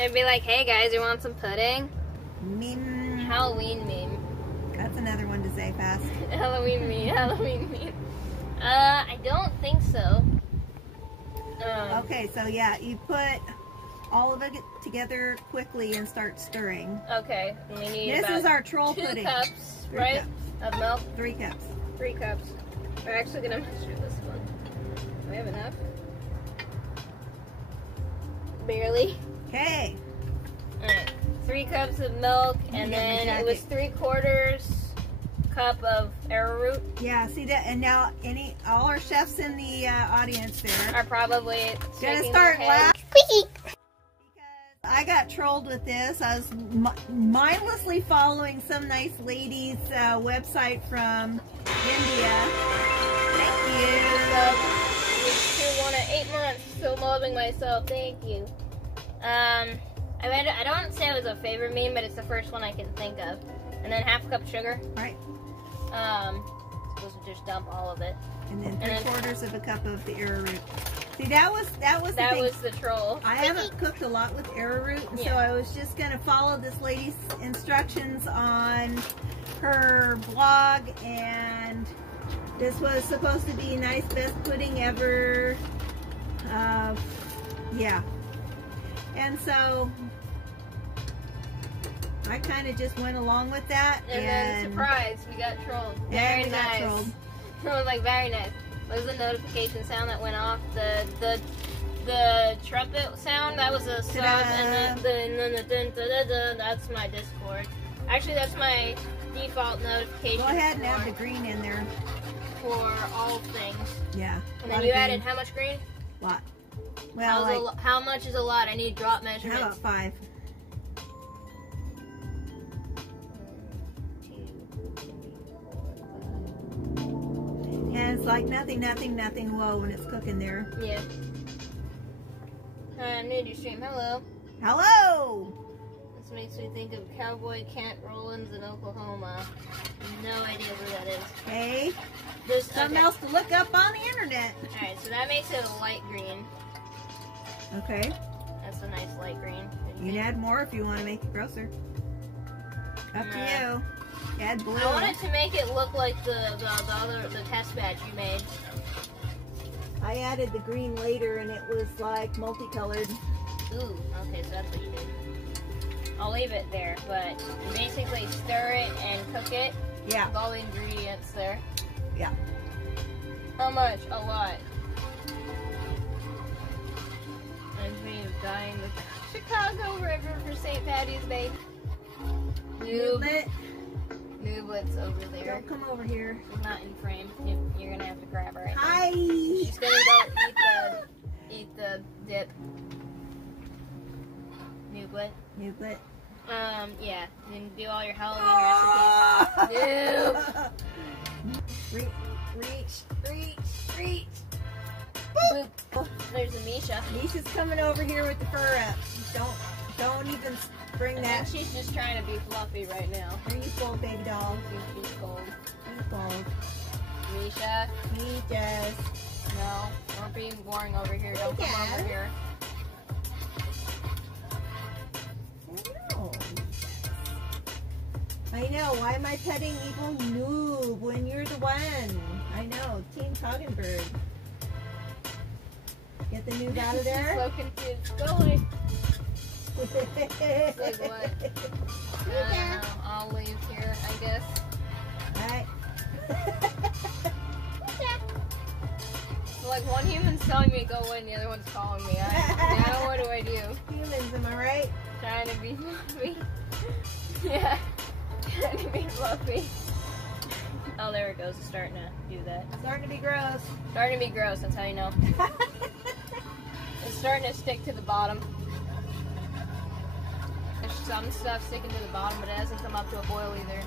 And be like, hey guys, you want some pudding? Meme. Halloween meme. That's another one to say fast. Halloween meme. Halloween meme. I don't think so. Okay, so yeah, you put all of it together quickly and start stirring. Okay, we need This about is our troll 2 pudding. cups, 3 right? cups. Of milk? 3 cups. 3 cups. We're actually gonna measure this one. Do we have enough? Barely. Okay. Alright, 3 cups of milk, and then it was 3/4 cup of arrowroot. Yeah, see that, and now all our chefs in the audience there Are probably gonna start laughing. Because I got trolled with this. I was mindlessly following some nice lady's website from India. Thank you. So, one at 8 months, still loving myself. Thank you. I don't say it was a favorite meme, but it's the first one I can think of. And then 1/2 cup sugar. All right. Supposed to just dump all of it. And then 3/4 of a cup of the arrowroot. See, that was the troll. I haven't cooked a lot with arrowroot, and so I was just gonna follow this lady's instructions on her blog, and this was supposed to be nice, best pudding ever. Yeah. And so I kind of just went along with that. And then surprise, we got trolled. Very nice. It was like very nice. What was the notification sound that went off? The trumpet sound. That was a sub, and then the dun, dun, dun, dun, that's my Discord. Actually, that's my default notification. Go ahead and add the green in there for all things. Yeah. And then you added how much green? A lot. Well, how much is a lot? I need drop measurements. How about 5? And it's like nothing, whoa, when it's cooking there. Yeah. I'm new to your stream. Hello. Hello! This makes me think of Cowboy Kent Rollins in Oklahoma. No idea where that is. Okay. There's something else to look up on the internet. Alright, so that makes it a light green. Okay. That's a nice light green. You can add more if you want to make it grosser. Up to you. Add blue. I wanted to make it look like the test batch you made. I added the green later and it was like multicolored. Ooh, okay, so that's what you did. I'll leave it there, but you basically stir it and cook it. Yeah. With all the ingredients there. Yeah. How much? A lot. I'm me of dying with Chicago River for St. Patty's Day. Nooblet's over there. Don't come over here. She's not in frame. You're gonna have to grab her. Hi. She's gonna go eat the dip. Nooblet. Yeah. And do all your Halloween recipes. Reach. Boop. Oh, there's a Misha. Misha's coming over here with the fur up. Don't even bring that. She's just trying to be fluffy right now. Are you cold, baby doll? She's cold. She's cold. Misha. He does. No, we're being boring over here. Don't come over here. I know. Why am I petting evil noob when you're the one? I know. Team Coggenberg. Get the noob out of there. She's so confused. Go away. Like what? I'll leave here, I guess. Alright. Like one human's telling me to go away and the other one's calling me. Now what do I do? Humans, am I right? Trying to be fluffy. Yeah. Trying to be fluffy. Oh, there it goes. It's starting to do that. Starting to be gross. Starting to be gross, that's how you know. It's starting to stick to the bottom. There's some stuff sticking to the bottom, but it hasn't come up to a boil either.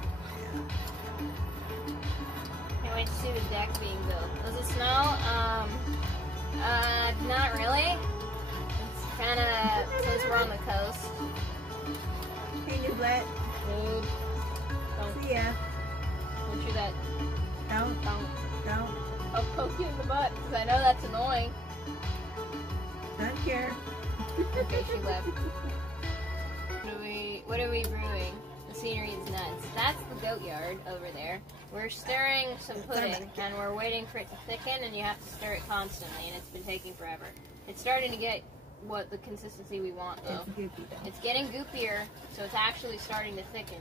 Can't wait to see the deck being built. Does it snow? Not really. It's kind of, since we're on the coast. Hey, Nooblet. Noob. Don't. See ya. Don't do that. Don't. I'll poke you in the butt, because I know that's annoying. Don't care. Okay, she left. What are we brewing? The scenery is nuts. That's the goat yard over there. We're stirring some pudding, and we're waiting for it to thicken, and you have to stir it constantly, and it's been taking forever. It's starting to get what the consistency we want, though. It's goopy, though. It's getting goopier, so it's actually starting to thicken.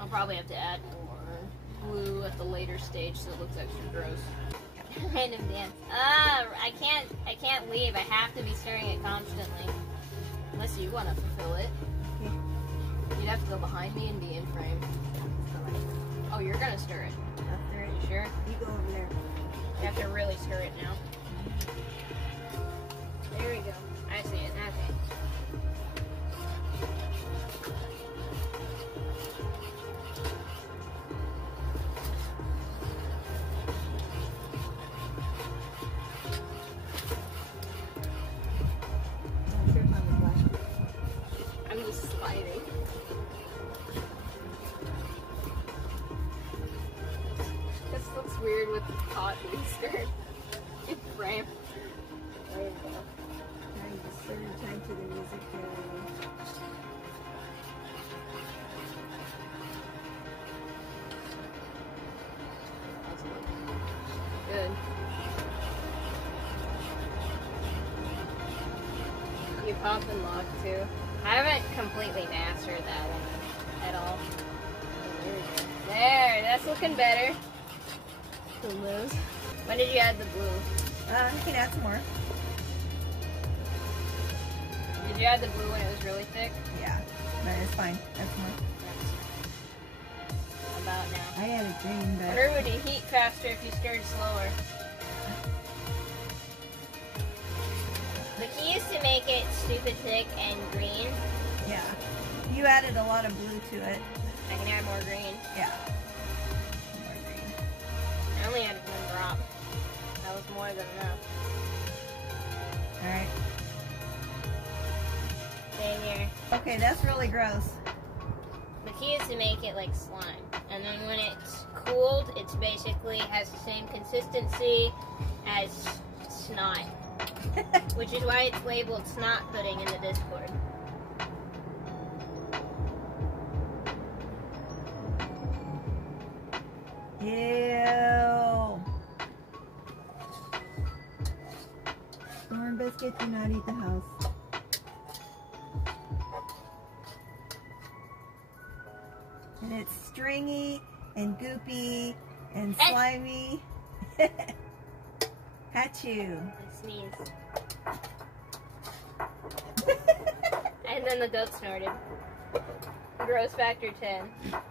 I'll probably have to add more glue at the later stage so it looks extra gross. Random dance. I can't leave. I have to be stirring it constantly. Unless you want to fulfill it. Yeah. You'd have to go behind me and be in frame. Oh, you're gonna stir it. I'll stir it. You sure? You go over there. You have to really stir it now. There we go. I see it. Okay. I'm just sliding. This looks weird with the pot being stirred in frame. There you go. Trying to stir in time to the music. Good. You pop and lock too. I haven't completely mastered that one at all. There, that's looking better. The blues. When did you add the blue? You can add some more. Did you add the blue when it was really thick? Yeah, but it's fine. That's more. About now. I added green, but... I wonder if it would heat faster if you stirred slower. The key is to make it stupid thick and green. Yeah. You added a lot of blue to it. I can add more green. Yeah. More green. I only added 1 drop. That was more than enough. Alright. Same here. Okay, that's really gross. The key is to make it like slime. And then when it's cooled, it's basically has the same consistency as snot. Which is why it's labeled snot pudding in the Discord. Ew. Corn biscuit, do not eat the house. And it's stringy and goopy and slimy. Achoo. I sneeze. And then the goat snorted. Gross factor 10. What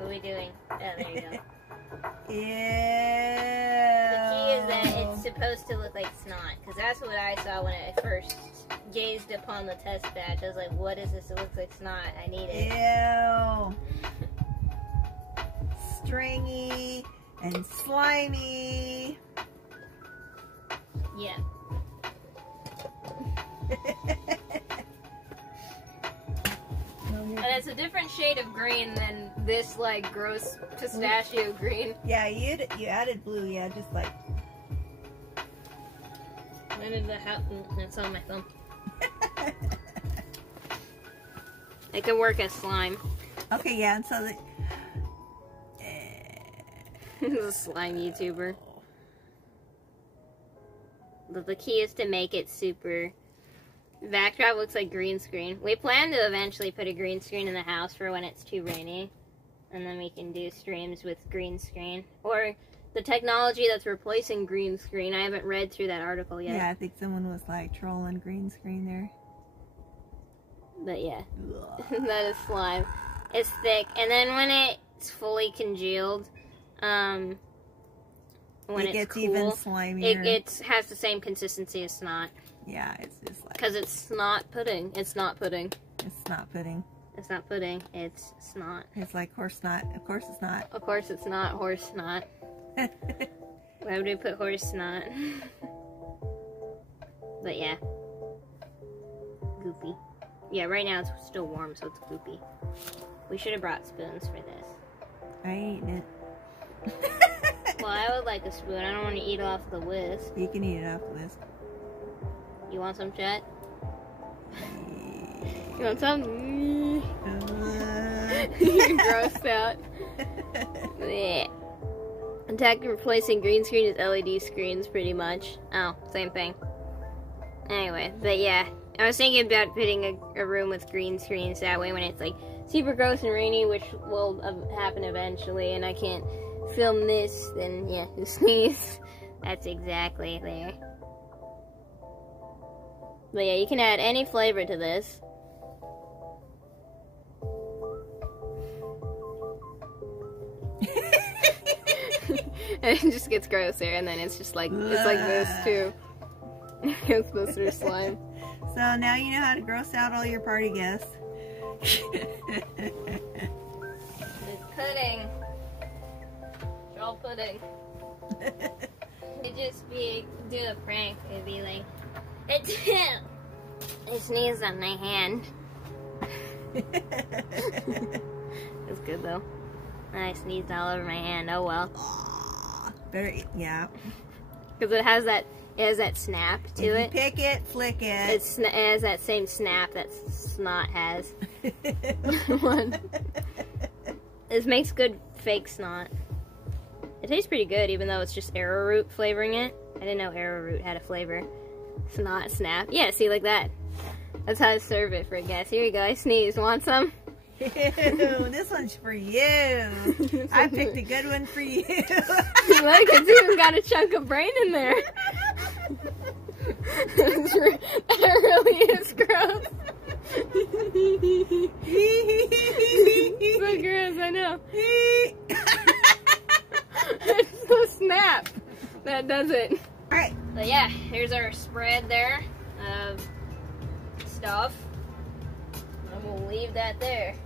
are we doing? Oh, there you go. Ew. The key is that it's supposed to look like snot, because that's what I saw when I first gazed upon the test batch. I was like, what is this? It looks like snot. I need it. Ew. Stringy and slimy. Yeah. And it's a different shade of green than this, like, gross pistachio green. Yeah, you added blue, yeah, just like... When did the house... It's on my thumb. It could work as slime. Okay, yeah, and so This is a slime YouTuber. But the key is to make it super... Backdrop looks like green screen. We plan to eventually put a green screen in the house for when it's too rainy. And then we can do streams with green screen. Or the technology that's replacing green screen. I haven't read through that article yet. yeah, I think someone was like trolling green screen there. But yeah, that is slime. It's thick. And then when it's fully congealed, when it gets cool, even slimier. It has the same consistency as snot. Yeah, it's just like... Because it's snot pudding. It's not pudding. It's snot pudding. It's not pudding. It's snot. It's like horse snot. Of course it's not. Of course it's not horse snot. Why would we put horse snot? But yeah. Goopy. Yeah, right now it's still warm, so it's goopy. We should have brought spoons for this. I ain't it. Well, I would like a spoon. I don't want to eat off the whisk. You can eat it off the whisk. You want some, Chet? You want some? You're grossed out. Yeah. Attack replacing green screen is LED screens, pretty much. Oh, same thing. Anyway, but yeah. I was thinking about putting a room with green screens, that way when it's like super gross and rainy, which will happen eventually, and I can't film this, then yeah, you sneeze. That's exactly there. But yeah, you can add any flavor to this. And it just gets grosser, and then it's just like, it's like this too. It's supposed to be slime. So now you know how to gross out all your party guests. It's pudding. Troll pudding. It'd just be, do a prank. It'd be like, I sneezed on my hand. It's good though. I sneezed all over my hand. Oh well. Better, yeah. Because it has that snap to it. Pick it, flick it. It has that same snap that snot has. This makes good fake snot. It tastes pretty good, even though it's just arrowroot flavoring it. I didn't know arrowroot had a flavor. Snot snap. Yeah, see, like that. That's how I serve it for a guest. Here you go. I sneezed. Want some? Ew, this one's for you. I picked a good one for you. Look, it's even got a chunk of brain in there. It really is gross. So gross, I know. It's the snap that does it. Alright. So yeah, here's our spread there of stuff. And we'll leave that there.